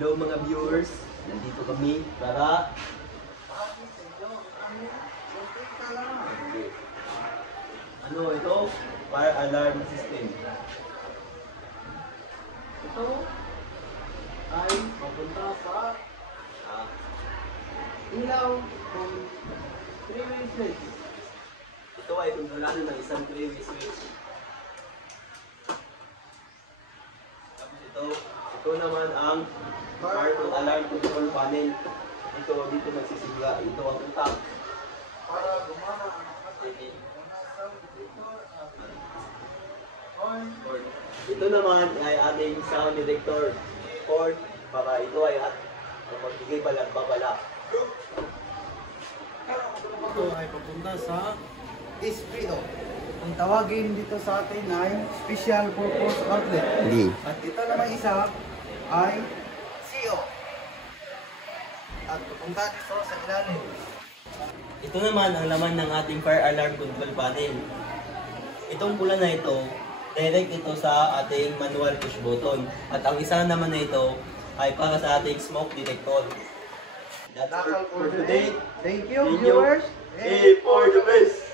Hello mga viewers, nandito kami para ano ito? Fire alarm system. Ito ay papunta sa ilaw kung 3-way switch. Ito ay kontrolado ng isang 3-way switch. Ito naman ang fire alarm control panel. Ito dito nagsisigla. Ito ang utak. Para gumana ang ating Ito naman ay ating sound detector cord para ito ay magbigay babala. ito ay papunta sa SPO. Ang tawagin dito sa atin ay Special Purpose Outlet. At ito naman isa ay CO. At papunta dito sa ilalim. Ito naman ang laman ng ating fire alarm control panel. Itong pula na ito, direct ito sa ating manual push button. At ang isa naman na ito ay para sa ating smoke detector. That's all for today. Thank you, viewers. A for the best!